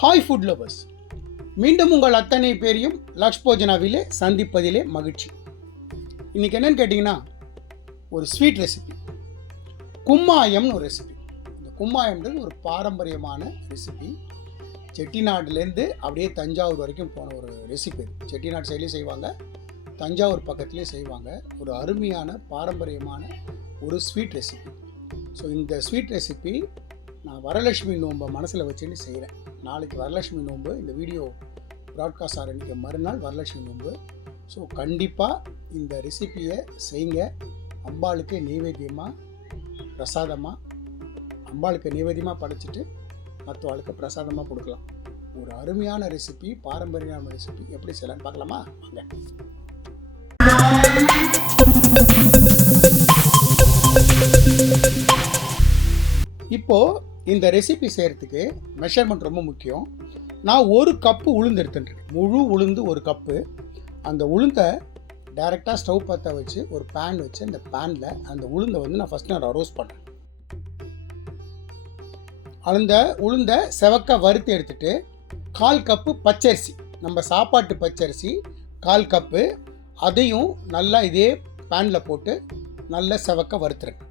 Hi food lovers, மீண்டும் உங்கள் அத்தனை பேரையும் லக்ஷ் போஜனாவிலே சந்திப்பதிலே மகிழ்ச்சி. இன்றைக்கி என்னென்னு கேட்டிங்கன்னா, ஒரு ஸ்வீட் ரெசிபி, கும்மாயம்னு ஒரு ரெசிபி. இந்த கும்மாயம்ன்றது ஒரு பாரம்பரியமான ரெசிபி. செட்டிநாடுலேருந்து அப்படியே தஞ்சாவூர் வரைக்கும் போன ஒரு ரெசிபி. செட்டிநாடு சைட்லேயும் செய்வாங்க, தஞ்சாவூர் பக்கத்துலேயும் செய்வாங்க. ஒரு அருமையான பாரம்பரியமான ஒரு ஸ்வீட் ரெசிபி. ஸோ இந்த ஸ்வீட் ரெசிபி நான் வரலட்சுமி நோன்பை மனசில் வச்சுன்னு செய்கிறேன். நாளைக்கு வரலட்சுமி நோன்பு, இந்த வீடியோ ப்ராட்காஸ்ட் ஆரம்பிக்க மறுநாள் வரலட்சுமி நோன்பு. ஸோ கண்டிப்பாக இந்த ரெசிப்பியை செய்யுங்க. அம்பாளுக்கு நைவேத்தியமாக, பிரசாதமாக, அம்பாளுக்கு நைவேத்தியமாக படைச்சிட்டு மற்றவாளுக்கு பிரசாதமாக கொடுக்கலாம். ஒரு அருமையான ரெசிபி, பாரம்பரியமான ரெசிபி. எப்படி செய்யலான்னு பார்க்கலாமா? வாங்க. இப்போது இந்த ரெசிபி செய்கிறதுக்கு மெஷர்மெண்ட் ரொம்ப முக்கியம். நான் ஒரு கப்பு உளுந்து எடுத்துட்டுருக்கேன். முழு உளுந்து ஒரு கப்பு. அந்த உளுந்தை டைரெக்டாக ஸ்டவ் பற்ற வச்சு ஒரு பேன் வச்சு அந்த பேனில் அந்த உளுந்தை நான் ஃபஸ்ட்டு ரோஸ்ட் பண்ணுறேன். அந்த உளுந்தை செவக்க வறுத்து எடுத்துகிட்டு 1/4 கப்பு பச்சரிசி, நம்ம சாப்பாட்டு பச்சரிசி 1/4 கப்பு, அதையும் நல்லா இதே பேனில் போட்டு நல்லா செவக்க வறுத்துருங்க.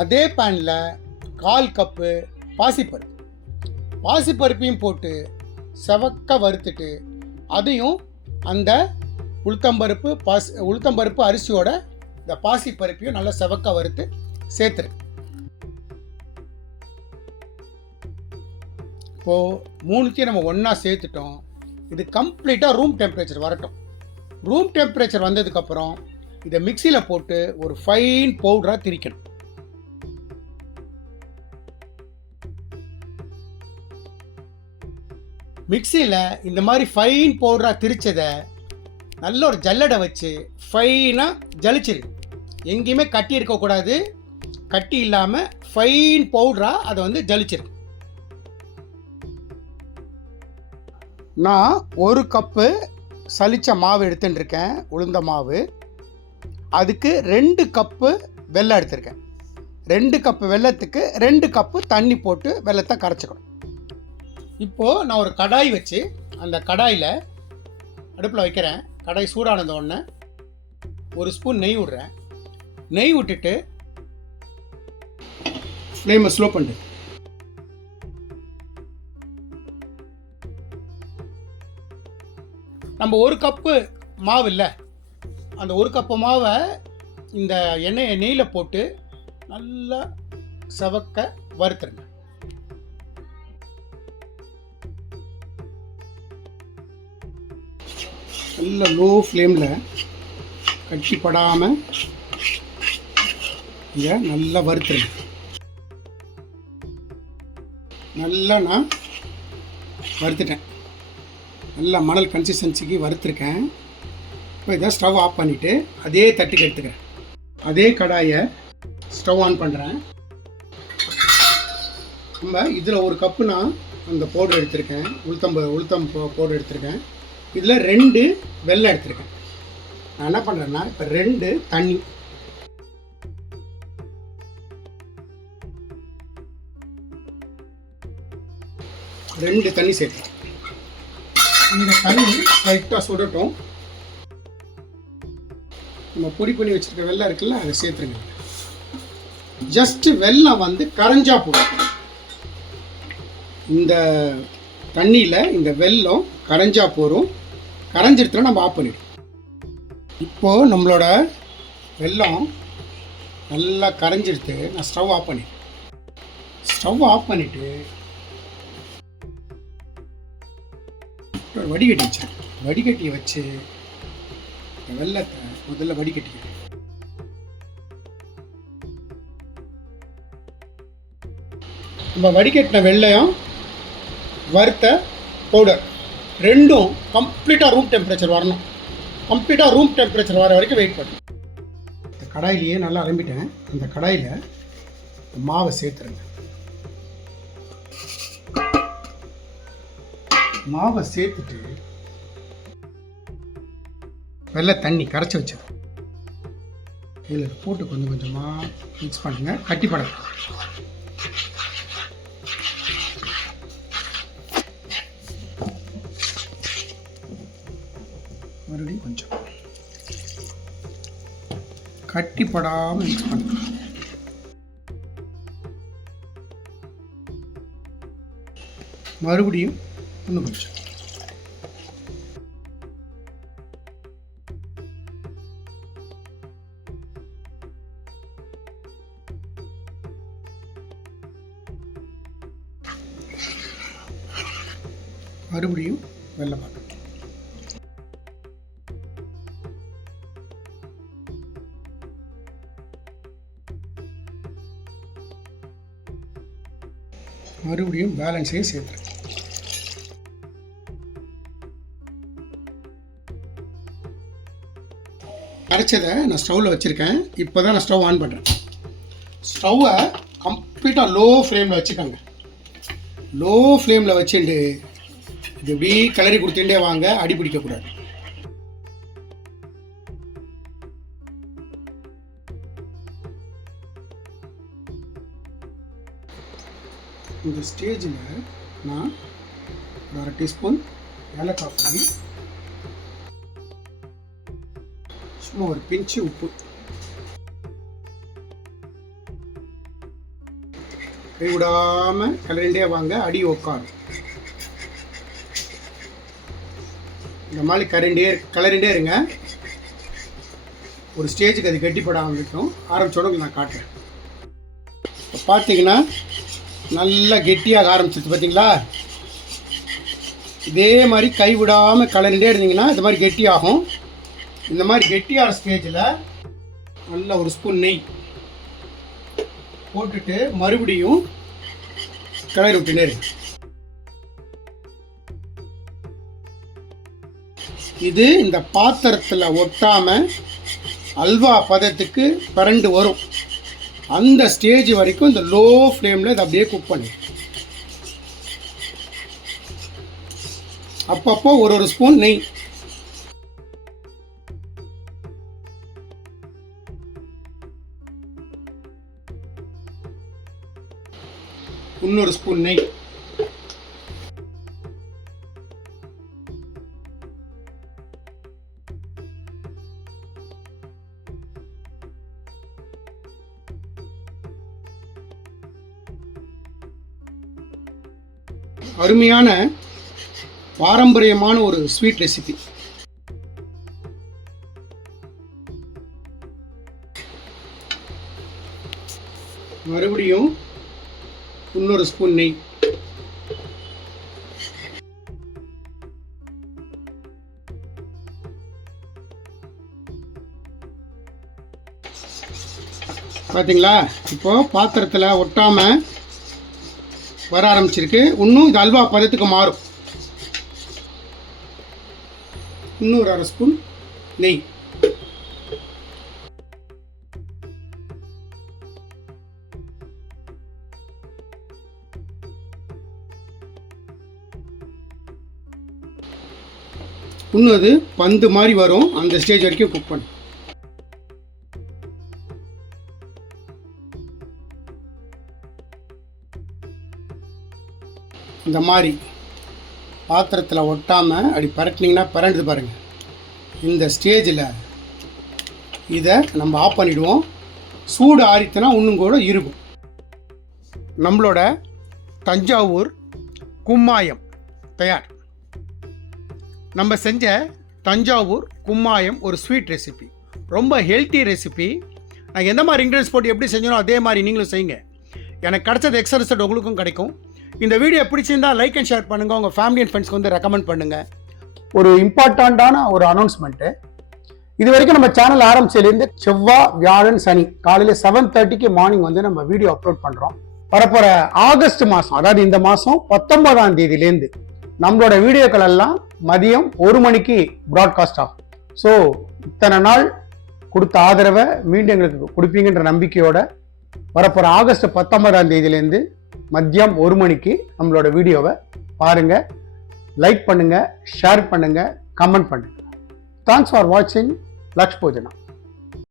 அதே பேனில் 1/4 கப்பு பாசிப்பருப்பையும் போட்டு செவக்க வறுத்துட்டு அதையும் அந்த உளுத்தம்பருப்பு அரிசியோட இந்த பாசிப்பருப்பையும் நல்லா செவக்க வறுத்து சேர்த்துரு. இப்போது மூணுத்தையும் நம்ம ஒன்றா சேர்த்துட்டோம். இது கம்ப்ளீட்டாக ரூம் டெம்பரேச்சர் வரட்டும். ரூம் டெம்பரேச்சர் வந்ததுக்கப்புறம் இதை மிக்சியில் போட்டு ஒரு ஃபைன் பவுடராக திரிக்கணும். மிக்சியில் இந்த மாதிரி ஃபைன் பவுடராக திரிச்சதை நல்ல ஒரு ஜல்லடை வச்சு ஃபைனாக ஜலிச்சிருக்கு. எங்கேயுமே கட்டி இருக்கக்கூடாது. கட்டி இல்லாமல் ஃபைன் பவுடராக அதை ஜலிச்சிருக்கு. நான் 1 கப்பு சலிச்ச மாவு எடுத்துட்டு இருக்கேன், உளுந்த மாவு. அதுக்கு 2 கப்பு வெல்லம் எடுத்திருக்கேன். 2 கப்பு வெல்லத்துக்கு 2 கப்பு தண்ணி போட்டு வெல்லத்தை கரைச்சிக்கணும். இப்போது நான் ஒரு கடாய் வச்சு அந்த கடாயில் அடுப்பில் வைக்கிறேன். கடாய் சூடானது உடனே 1 ஸ்பூன் நெய் விடுறேன். நெய் விட்டுட்டு ஃப்ளேமை ஸ்லோ பண்ணு. நம்ம 1 கப்பு மாவு இல்லை, அந்த 1 கப்பு மாவை இந்த நெய்யில் போட்டு நல்லா செவக்க வறுத்துருங்க. நல்ல லோ ஃப்ளேமில் கட்டிப்படாமல் இதை நல்லா வறுத்துருங்க. நல்லா நான் வறுத்துட்டேன். நல்லா மணல் கன்சிஸ்டன்சிக்கு வறுத்துருக்கேன். இப்போ இதை ஸ்டவ் ஆஃப் பண்ணிவிட்டு அதே தட்டுக்கு எடுத்துக்கிறேன். அதே கடாயை ஸ்டவ் ஆன் பண்ணுறேன். நம்ம இதில் 1 கப்பு நான் அந்த பவுடர் எடுத்திருக்கேன், உளுத்தம் பவுடர் எடுத்திருக்கேன். இதில் 2 வெல்லம் எடுத்திருக்கேன். நான் என்ன பண்ணுறேன்னா, இப்போ 2 தண்ணி, சேர்த்துறேன். இந்த தண்ணி லைட்டாக சுடட்டும். நம்ம பொடி பண்ணி வச்சுருக்க வெல்லம் இருக்குல்ல, அதை சேர்த்துருங்க. ஜஸ்ட்டு வெல்லம் கரைஞ்சா போடும். இந்த தண்ணியில் இந்த வெல்லம் கரைஞ்சா போகிறோம். கரைஞ்சிருச்சுனா நம்ம ஆஃப் பண்ணிவிடும். இப்போது நம்மளோட வெல்லம் நல்லா கரைஞ்சிருத்து. நான் ஸ்டவ் ஆஃப் பண்ணிவிட்டு வடிகட்டி வச்சேன். வடிகட்டியை வச்சு வெல்லத்தை முதல்ல வடிகட்டிக்கிட்டேன். நம்ம வடிகட்டின வெல்லம், வறுத்த பவுடர் ரெண்டும் கம்ப்ளீட்டாக ரூம் டெம்பரேச்சர் வரணும். கம்ப்ளீட்டாக ரூம் டெம்பரேச்சர் வர வரைக்கும் வெயிட் பண்ணணும். இந்த கடாயிலேயே நல்லா அலம்பிட்டேன். அந்த கடாயில் மாவை சேர்த்துருங்க. மாவை சேர்த்துட்டு வெள்ளை தண்ணி கரைச்சி வச்சது இதில் போட்டு கொஞ்சம் கொஞ்சமாக மிக்ஸ் பண்ணுங்க. கட்டிப்படாது. மறுபடியும் கொஞ்சம் கட்டிப்படாமல் மிக்ஸ் பண்ணுங்க. மறுபடியும் இன்னும் கொஞ்சம் மறுபடியும் வெள்ளை பாக்கு. மறுபடியும் பேலன்ஸையும் சேர்த்துருக்கேன். அரைச்சதை நான் ஸ்டவ்வில் வச்சுருக்கேன். இப்போ தான் நான் ஸ்டவ் ஆன் பண்ணுறேன். ஸ்டவ்வை கம்ப்ளீட்டாக லோ ஃப்ளேமில் வச்சுக்கோங்க. லோ ஃப்ளேமில் வச்சுட்டு இது இப்படி கிளறி கொடுத்துட்டே வாங்க. அடி பிடிக்கக்கூடாது. இந்த ஸ்டேஜில் நான் 1/2 டீஸ்பூன் ஏலக்காய் பொடி, சும்மா ஒரு பிஞ்சு உப்பு, கைவிடாமல் கிளறிண்டே வாங்க. அடி உட்காரும். இந்த மாதிரி கிளறிண்டே இருங்க. ஒரு ஸ்டேஜுக்கு அது கட்டிப்படாமல் இருக்கும். ஆரம்பிச்சோட நான் காட்டுறேன். இப்போ பார்த்தீங்கன்னா நல்லா கெட்டியாக ஆரம்பிச்சிச்சு பார்த்தீங்களா? இதே மாதிரி கைவிடாமல் கலரிண்டே இருந்தீங்கன்னா இது மாதிரி கெட்டியாகும். இந்த மாதிரி கெட்டியான ஸ்டேஜில் நல்ல ஒரு ஸ்பூன் நெய் போட்டுட்டு மறுபடியும் கிளறி விட்டுனே இருக்கு. இது இந்த பாத்திரத்தில் ஒட்டாமல் அல்வா பதத்துக்கு பரண்டு வரும். அந்த ஸ்டேஜ் வரைக்கும் இந்த லோ ஃப்ளேமில் இதை அப்படியே குக் பண்ணி அப்பப்போ ஒரு ஸ்பூன் நெய், இன்னொரு ஸ்பூன் நெய், அருமையான பாரம்பரியமான ஒரு ஸ்வீட் ரெசிபி. மறுபடியும் இன்னொரு ஸ்பூன் நெய், பார்த்தீங்களா? இப்போ பாத்திரத்தில் ஒட்டாமல் வர ஆரம்பிச்சிருக்கு. இன்னும் இது அல்வா பதத்துக்கு மாறும். இன்னும் ஒரு 1/2 ஸ்பூன் நெய், இன்னும் அது பந்து மாதிரி வரும். அந்த ஸ்டேஜ் வரைக்கும் குக் பண்ணு. இந்த மாதிரி பாத்திரத்தில் ஒட்டாமல் அப்படி பரட்டினீங்கன்னா பரண்டுது பாருங்கள். இந்த ஸ்டேஜில் இதை நம்ம ஆஃப் பண்ணிவிடுவோம். சூடு ஆறித்துனா இன்னும் கூட இருக்கும். நம்மளோட தஞ்சாவூர் கும்மாயம் தயார். நம்ம செஞ்ச தஞ்சாவூர் கும்மாயம் ஒரு ஸ்வீட் ரெசிபி, ரொம்ப ஹெல்த்தி ரெசிபி. நான் எந்த மாதிரி இன்க்ரீடியன்ஸ் போட்டு எப்படி செஞ்சனோ அதே மாதிரி நீங்களும் செய்யுங்க. எனக்கு கிடைச்சது எக்ஸ்ட்ரா ரிசல்ட் உங்களுக்கும் கிடைக்கும். இந்த வீடியோ பிடிச்சிருந்தால் லைக் அண்ட் ஷேர் பண்ணுங்கள். உங்கள் ஃபேமிலி அண்ட் ஃப்ரெண்ட்ஸ்க்கு வந்து ரெக்கமெண்ட் பண்ணுங்கள். ஒரு இம்பார்ட்டண்ட்டான ஒரு அனௌன்ஸ்மெண்ட்டு. இது வரைக்கும் நம்ம சேனல் ஆரம்பிச்சதுலேருந்து செவ்வாய், வியாழன், சனி காலையில் 7:30 மார்னிங் வந்து நம்ம வீடியோ அப்லோட் பண்ணுறோம். வரப்போகிற ஆகஸ்ட் மாதம், அதாவது இந்த மாதம் 19ஆம் தேதியிலேருந்து நம்மளோட வீடியோக்கள் எல்லாம் மதியம் 1 மணிக்கு ப்ராட்காஸ்ட் ஆகும். ஸோ இத்தனை நாள் கொடுத்த ஆதரவை மீண்டும் எங்களுக்கு கொடுப்பீங்கன்ற நம்பிக்கையோட வரப்போகிற ஆகஸ்ட் 19ஆம் தேதியிலேருந்து மதியம் 1 மணிக்கு நம்மளோட வீடியோவை பாருங்கள், லைக் பண்ணுங்கள், ஷேர் பண்ணுங்கள், கமெண்ட் பண்ணுங்கள். தேங்க்ஸ் ஃபார் வாட்சிங் லக்ஷ் போஜனா.